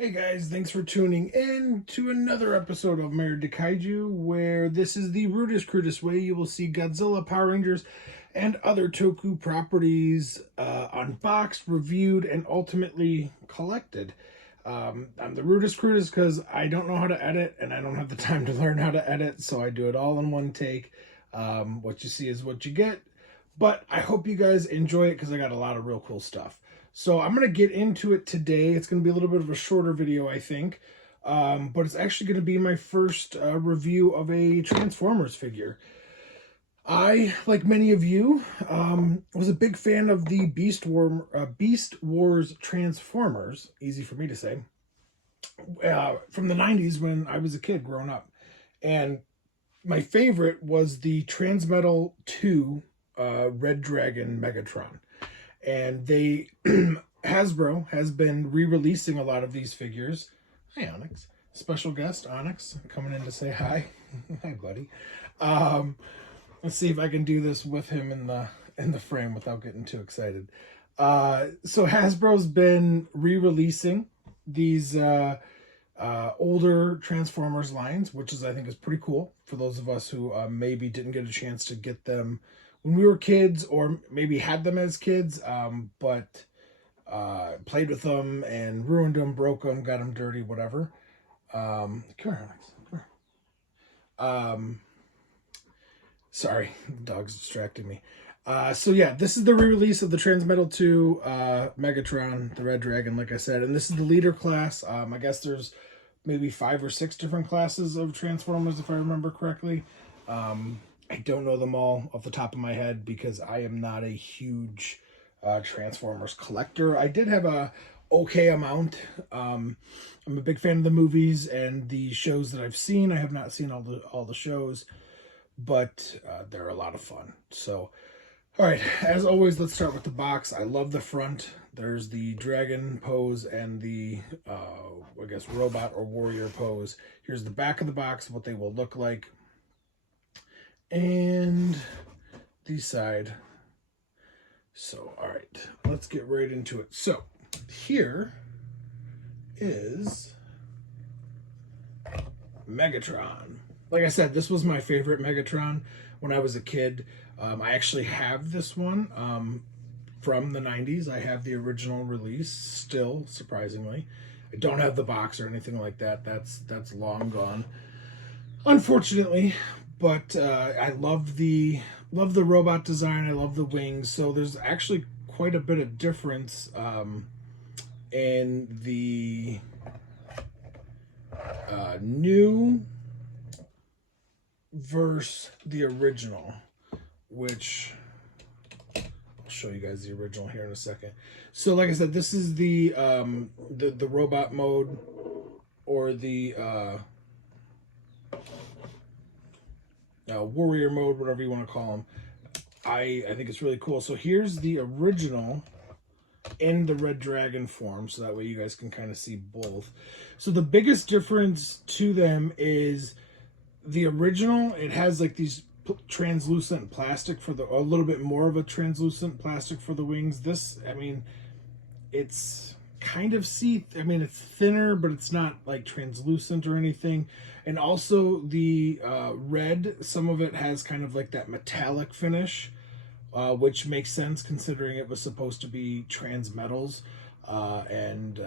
Hey guys, thanks for tuning in to another episode of Married to Kaiju, where this is the rudest, crudest way you will see Godzilla, Power Rangers, and other Toku properties unboxed, reviewed, and ultimately collected. I'm the rudest, crudest because I don't know how to edit, and I don't have the time to learn how to edit, so I do it all in one take. What you see is what you get, but I hope you guys enjoy it because I got a lot of real cool stuff. So I'm going to get into it today. It's going to be a little bit of a shorter video, I think. But it's actually going to be my first review of a Transformers figure. I, like many of you, was a big fan of the Beast Wars Transformers, easy for me to say, from the 90s when I was a kid growing up. And my favorite was the Transmetal 2 Red Dragon Megatron. And they, Hasbro has been re-releasing a lot of these figures. Hi, Onyx. Special guest, Onyx, coming in to say hi. Hi, buddy. Let's see if I can do this with him in the frame without getting too excited. So Hasbro's been re-releasing these older Transformers lines, which I think is pretty cool for those of us who maybe didn't get a chance to get them when we were kids, or maybe had them as kids, but played with them and ruined them, broke them, got them dirty, whatever. Come here, Alex. Come here. Sorry, the dog's distracting me. So yeah, this is the re-release of the Transmetal 2 Megatron, the Red Dragon, like I said, and this is the leader class. I guess there's maybe 5 or 6 different classes of Transformers, if I remember correctly. I don't know them all off the top of my head because I am not a huge Transformers collector. I did have a okay amount. I'm a big fan of the movies and the shows that I've seen. I have not seen all the shows, but they're a lot of fun. So, all right, as always, let's start with the box. I love the front. There's the dragon pose and the, I guess, robot or warrior pose. Here's the back of the box, what they will look like. And the side. So, all right, let's get right into it. So, here is Megatron. Like I said, this was my favorite Megatron when I was a kid. I actually have this one from the 90s. I have the original release still, surprisingly. I don't have the box or anything like that. That's long gone, unfortunately. But I love the robot design. I love the wings. So there's actually quite a bit of difference in the new versus the original, which I'll show you guys the original here in a second. So like I said, this is the robot mode, or the warrior mode, whatever you want to call them. I think it's really cool. So here's the original in the Red Dragon form, so that way you guys can kind of see both. So the biggest difference to them is the original, it has like these translucent plastic for a little bit more of a translucent plastic for the wings. This, I mean, it's kind of it's thinner, but it's not like translucent or anything. And also the red, some of it has kind of like that metallic finish, which makes sense considering it was supposed to be Transmetals, and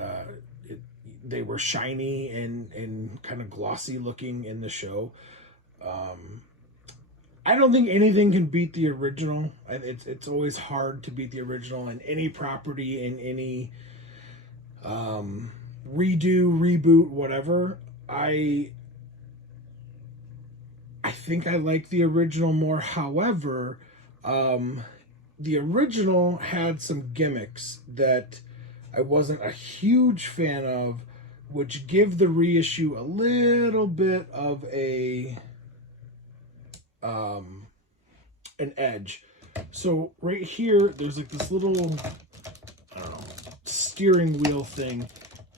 they were shiny and kind of glossy looking in the show. I don't think anything can beat the original. It's always hard to beat the original in any property, in any redo, reboot, whatever. I think I like the original more. However, the original had some gimmicks that I wasn't a huge fan of, which give the reissue a little bit of an edge. So right here, there's like this little, I don't know, steering wheel thing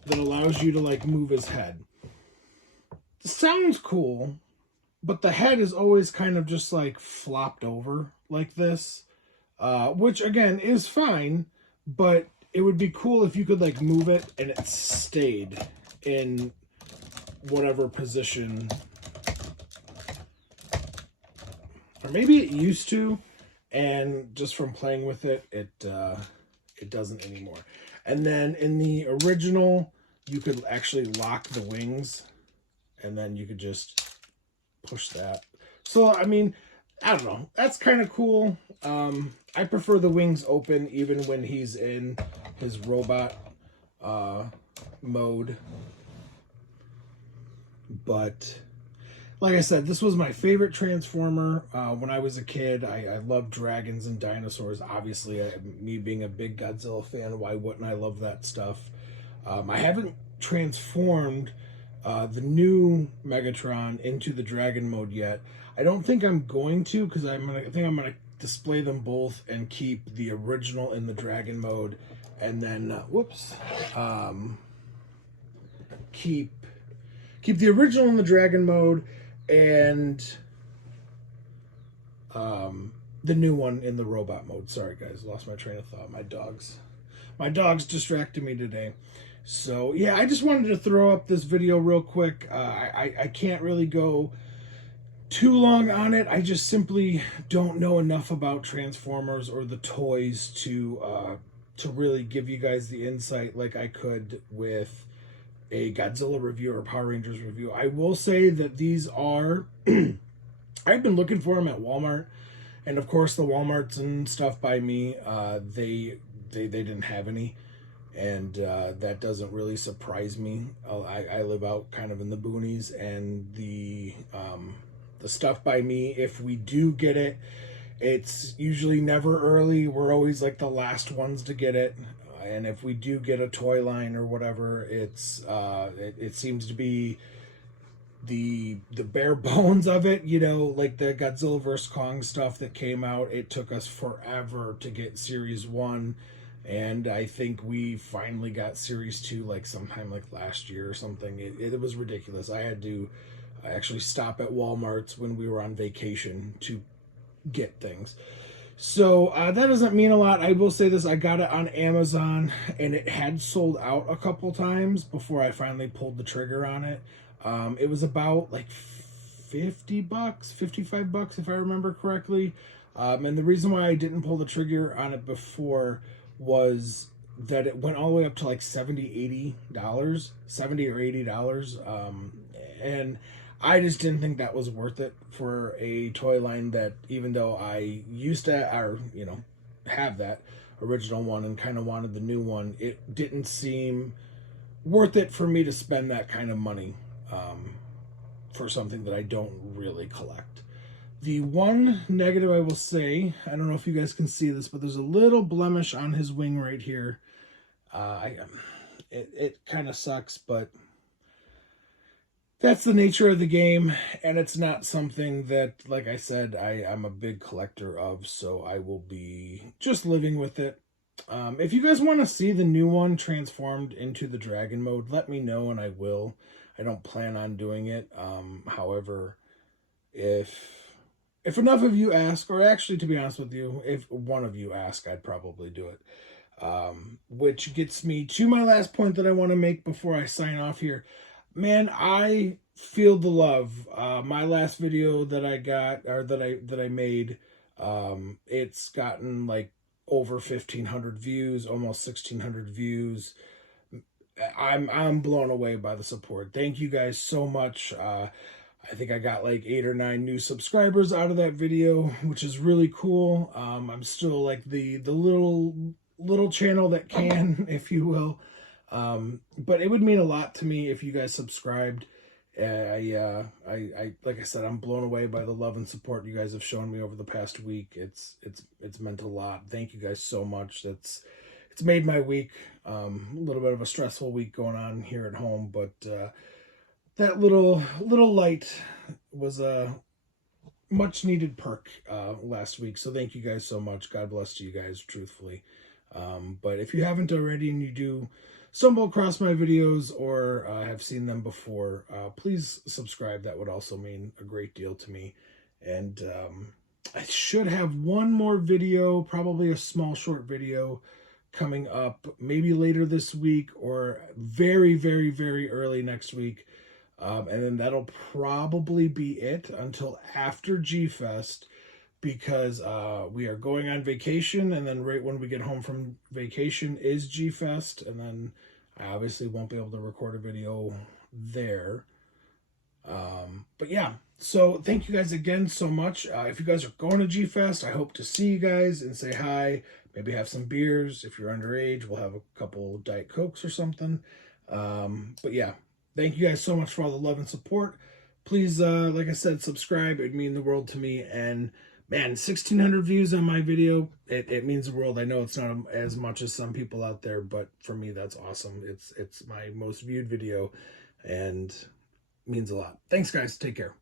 that allows you to like move his head. It sounds cool, but the head is always kind of just like flopped over like this, which again is fine, but it would be cool if you could like move it and it stayed in whatever position, or maybe it used to, and just from playing with it, it doesn't anymore. And then in the original, you could actually lock the wings, and then you could just push that. So, I mean, I don't know. That's kind of cool. I prefer the wings open even when he's in his robot mode. But like I said, this was my favorite Transformer when I was a kid. I loved dragons and dinosaurs. Obviously, me being a big Godzilla fan, why wouldn't I love that stuff? I haven't transformed the new Megatron into the dragon mode yet. I don't think I'm going to, because I think I'm gonna display them both and keep the original in the dragon mode, and then keep the original in the dragon mode and the new one in the robot mode. Sorry guys, lost my train of thought. My dogs distracted me today. So yeah, I just wanted to throw up this video real quick. I can't really go too long on it. I just simply don't know enough about Transformers or the toys to really give you guys the insight like I could with a Godzilla review or Power Rangers review. I will say that these are I've been looking for them at Walmart, and of course the Walmarts and stuff by me, they didn't have any, and that doesn't really surprise me. I live out kind of in the boonies, and the stuff by me, if we do get it, it's usually never early. We're always like the last ones to get it. And if we do get a toy line or whatever, it's it seems to be the bare bones of it, you know, like the Godzilla vs. Kong stuff that came out. It took us forever to get Series 1, and I think we finally got Series 2 like sometime like last year or something. It was ridiculous. I had to actually stop at Walmart's when we were on vacation to get things. So that doesn't mean a lot. I will say this, I got it on Amazon, and it had sold out a couple times before I finally pulled the trigger on it. It was about like $50, $55 if I remember correctly. And the reason why I didn't pull the trigger on it before was that it went all the way up to like $70 or $80. And I just didn't think that was worth it for a toy line that, even though I used to, or you know, have that original one and kind of wanted the new one, it didn't seem worth it for me to spend that kind of money for something that I don't really collect. The one negative I will say, I don't know if you guys can see this, but there's a little blemish on his wing right here. It kind of sucks, but that's the nature of the game, and it's not something that, like I said, I'm a big collector of, so I will be just living with it. If you guys want to see the new one transformed into the dragon mode, let me know and I will. I don't plan on doing it. However, if enough of you ask, or actually, to be honest with you, if one of you ask, I'd probably do it. Which gets me to my last point that I want to make before I sign off here. Man, I feel the love. My last video that I got, or that I made, it's gotten like over 1,500 views, almost 1,600 views. I'm blown away by the support. Thank you guys so much. I think I got like 8 or 9 new subscribers out of that video, which is really cool. I'm still like the little channel that can, if you will. But it would mean a lot to me if you guys subscribed. I like I said, I'm blown away by the love and support you guys have shown me over the past week. It's meant a lot. Thank you guys so much. It's made my week. A little bit of a stressful week going on here at home, but that little light was a much needed perk last week. So thank you guys so much. God bless to you guys, truthfully. But if you haven't already and you do stumble across my videos or have seen them before, please subscribe. That would also mean a great deal to me. And I should have one more video, probably a small short video, coming up maybe later this week or very, very, very early next week. And then that'll probably be it until after G-Fest, because we are going on vacation, and then right when we get home from vacation is G-Fest, and then I obviously won't be able to record a video there. But yeah, so thank you guys again so much. If you guys are going to G-Fest, I hope to see you guys and say hi, maybe have some beers. If you're underage, we'll have a couple Diet Cokes or something. But yeah, thank you guys so much for all the love and support. Please, like I said, subscribe. It'd mean the world to me. And man, 1,600 views on my video, it means the world. I know it's not as much as some people out there, but for me, that's awesome. It's my most viewed video, and means a lot. Thanks, guys. Take care.